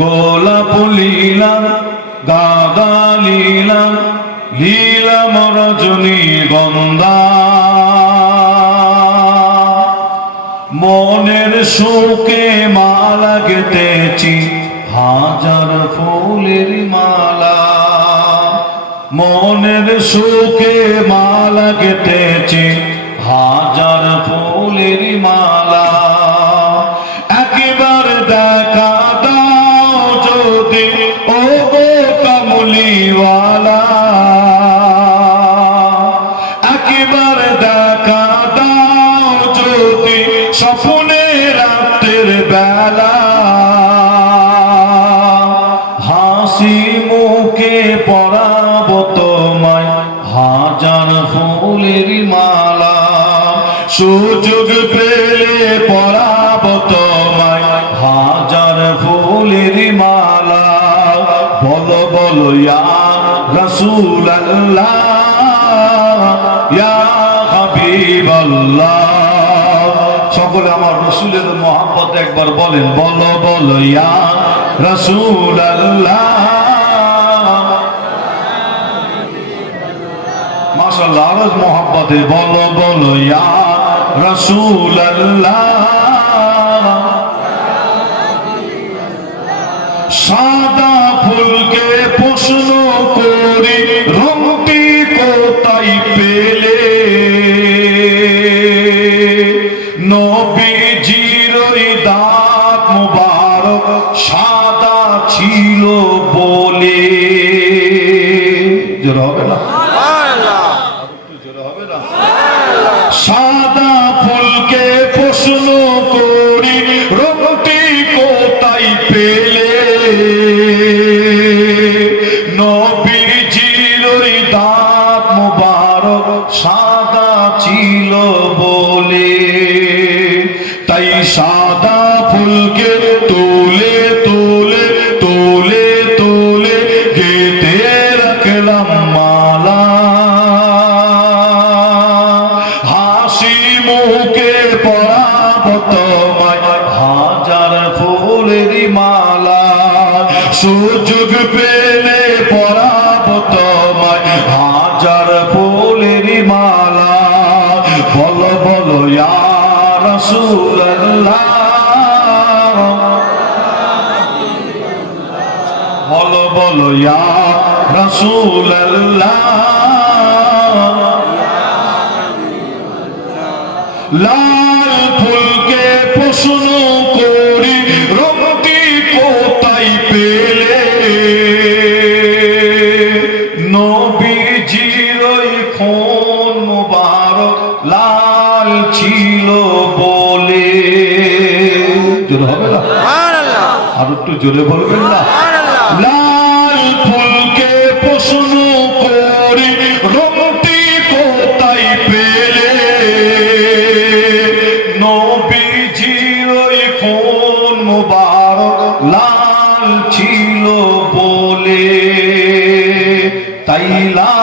গোলাপ লীলাম গাদা লীলাম লীলাম রজনী গন্ধা মনের শোকে মালা গেতেছি হাজার ফুলের মালা। মনের শোকে মালা গেতেছি হাজার ও গো কমলিওয়ালা একবার দেখা দাও যদি স্বপ্নে রাতের বেলা। হাসি মুখে পড়াব তোমায় হাজার ফুলের মালা, সুযোগ পেলে পড়াব বলো রসুল সকলে আমার রসুলের মোহাম্মত একবার বলেন, বলো বলো রসুল আরও মোহাম্মতে বলো বলো রসুল আল্লাহ ছিল বলে। জোর হবে না? সাদা ফুলকে প্রশ্ন করি রঙটি কোথায় পেলে? নবীর জিরোই দাঁত মুবারক মালা। সুযোগ পেলে পড়াব তোমায়। হাজার ফুলের মালা। বলো বলো, ইয়া রাসূলুল্লাহ। বলো বলো লাল আর একটু জোরে বলবেন না? লাল ফুলকে প্রশ্ন করি রঙটি কোথায় পেলে? নবীজির ওই কোন মুবারক লাল ছিল বলে? তাই লাল